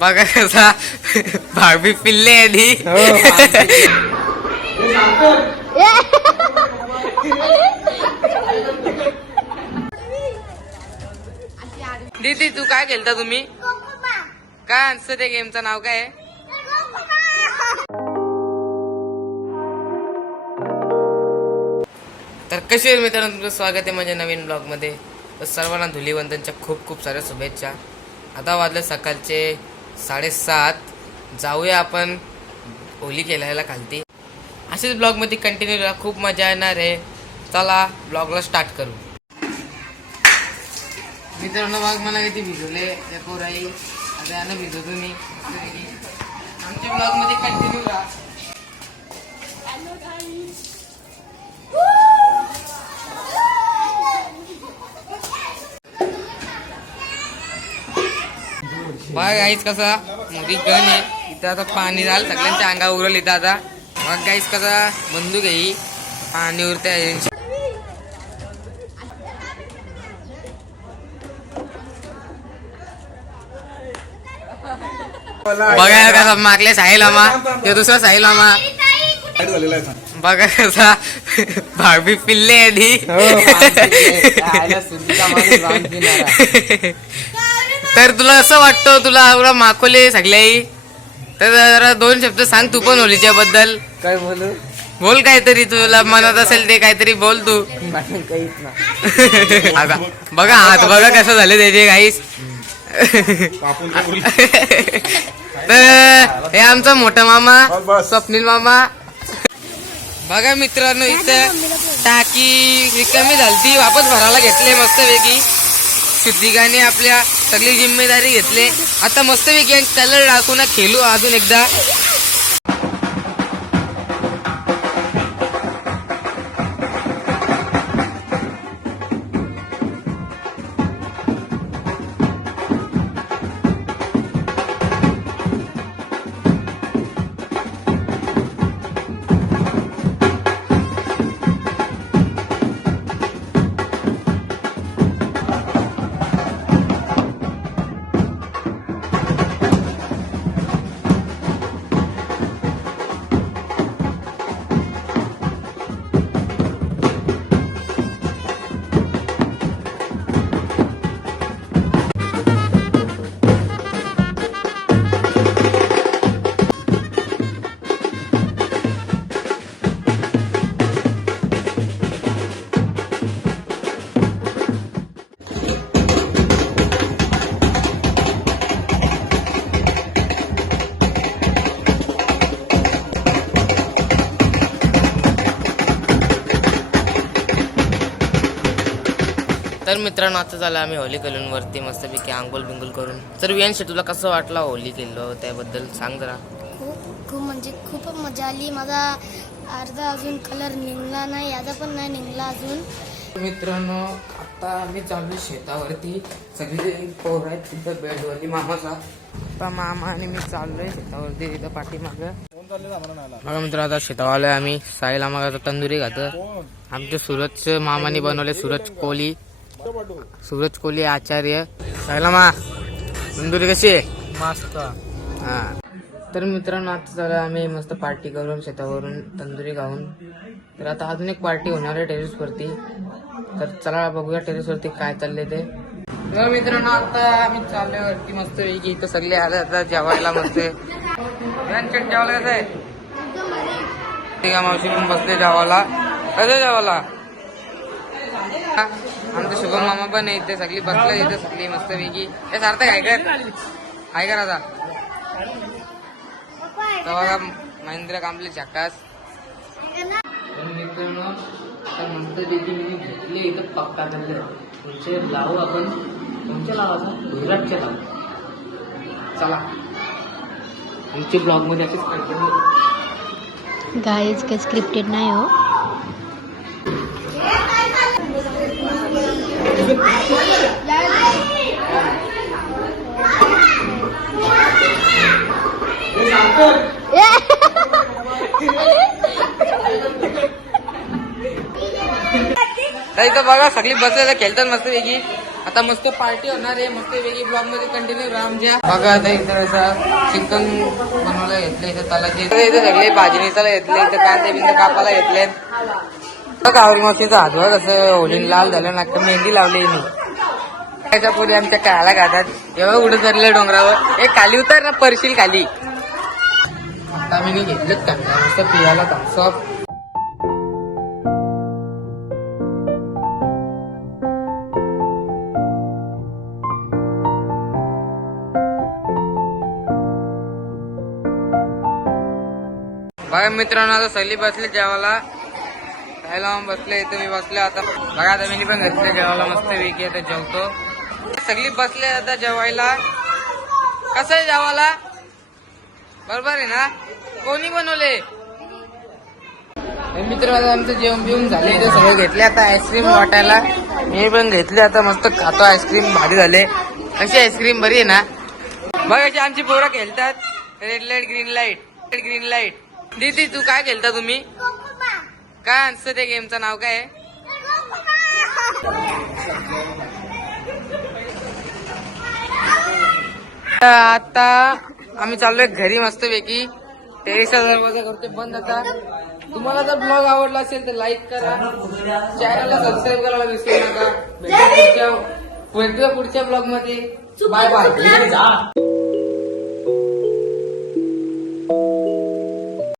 बघा कसा भाभी पिल्ले आधी दीदी तू काय खेळता तुम्ही? काय असतं ते गेमचं नाव काय आहे? तर कसे आहेत मित्रांनो तुमचं स्वागत आहे माझ्या नवीन ब्लॉगमध्ये तर सर्वांना धुलीवंदनच्या खूप खूप साऱ्या शुभेच्छा. आता वाजले सकाळचे साडेसात. जाऊया आपण होली खेळायला खालती. असेच ब्लॉगमध्ये कंटिन्यू राहा. खूप मजा येणार आहे. चला ब्लॉगला स्टार्ट करू. मित्रांनो बघ मला किती भिजवले. त्या पोराई आता यानं भिजवतो मी. आमच्या ब्लॉगमध्ये कंटिन्यू राहा. बघ गाईस कसा मोठी गण आहे. इथं आता पाणी झालं सगळ्यांच्या अंगा उरल इथं आता. बघ गाईस कसा बंदूक आहे पाणी उरते बघा कसा मागले साहिल आमा ते दुसरा साहिल आमा बघा कसा भाभी पिल्ले आधी तर तुला असं वाटतं तुला एवढा माकोले सगळ्याही? तर जरा दोन शब्द सांग तू पण होलीच्या बद्दल काय बोलू? बोल काहीतरी तुला मनात असेल ते काहीतरी बोल तू. आता बघा हात बघा कसं झाले त्याचे काहीच तर हे आमचा मोठा मामा स्वप्नील मामा. बघा मित्रांनो इथं टाकी रिकामी झालती वापस भरायला घेतले मस्तपैकी. शुद्धिकाने आपल्या सगळी जिम्मेदारी घेतली. आता मस्तपैकी कलर टाकून खेळू अजून एकदा. तर मित्रांनो आता झालं आम्ही होली कलून वरती मस्तपैकी आंघोळ बिंगोल करून. तर वियांशी तुला कसं वाटलं होली केलं? त्याबद्दल सांग जरा. खूप खूप म्हणजे खूप मजा आली. माझा अर्धा अजून कलर निघला नाही याचा पण नाही निघला अजून. मित्रांनो आता आम्ही चाललो शेतावरती. सगळे पोर आहेत तिथं बेडवरती मामाचा. आता मामा आणि मी चाललोय शेतावरती तिथं पाठीमाग. बघा मित्र आता शेतावाला आम्ही. साईला मग आता तंदुरी खात आमच्या सूरज मामाने बनवले सूरज कोहली सूरज कोहली आचार्य साईला मा तंदुरी कशी आहे? मस्त. हा. तर मित्रांनो आता जरा आम्ही मस्त पार्टी करून शेतावरून तंदुरी खाऊन. तर आता अजून एक पार्टी होणार आहे टेरेस वरती. तर चला बघूया टेरेस वरती काय चाललंय ते. तर मित्रांनो आता आम्ही चाललोय वरती मस्त पैकी. इथं सगळे आले आता जेवायला मस्त. जेवायला कसं आहे? मावशी पण बसले जेवायला. कसं जेवायला? आमचे शुभम मामा पण आहे इथे सगळी बसले इथे सगळी मस्त पैकी हे सार्थक आहे कर? आहे कर आता? बघा महेंद्र कांबले झकास. तर मित्रांनो आता मस्तपैकी मी घेतले इथं पक्का करले तुमचे लावू आपण. तुमच्या लावाचा विराटच्या लावू. चला. आमच्या ब्लॉगमध्ये असेच गाईज काही स्क्रिप्टेड नाही हो. तर इथं बघा सगळी बसले खेळतात मस्त वेगळी आता मस्त पार्टी होणार आहे. मस्त वेगळी ब्लॉगमध्ये कंटिन्यू राहा बघा आता इथं असं चिकन बनवायला घेतलं इथं तलाची इथं सगळे भाजी निसायला घेतले इथं कांदे बिंदे कापायला घेतले कावरी मावशीचं हात असं कसं लाल झालं नाक मेहंदी लावली मी. त्याच्या पुढे आमच्या काळाला गातात. एवढं उडत चढलं डोंगरावर. एक खाली उतर ना परशील खाली. आता मी घेतलंच का पियाला थम्सअप बघा मित्रांनो आता सगळी बसली जेवायला. खायला लावून बसले इथे मी बसले आता बघा आता मी पण घेतले जेवायला मस्त वेगळी आता जेवतो. सगळी बसले आता जेवायला. कसं आहे जेवायला? बरोबर आहे ना? कोणी बनवले? हे मित्र आता आमचं जेवण बिवून झाले इथे सगळं घेतले आता आईस्क्रीम वाटायला. मी पण घेतले आता मस्त खातो आईस्क्रीम भारी झाले. कशी आईस्क्रीम बरी आहे ना? बघ अशी आमची पोरं खेळतात. Red light green light red green light दीदी तू काय खेळता तुम्ही? काय आन्सर त्या गेमचं नाव काय तर आता आम्ही चाललोय घरी मस्त पैकी टेरेसचा दरवाजा करतोय बंद आता. तुम्हाला जर ब्लॉग आवडला असेल तर लाईक करा. चॅनलला सबस्क्राईब करायला विसरू नका. पुढच्या भेटूया पुढच्या ब्लॉगमध्ये. Bye bye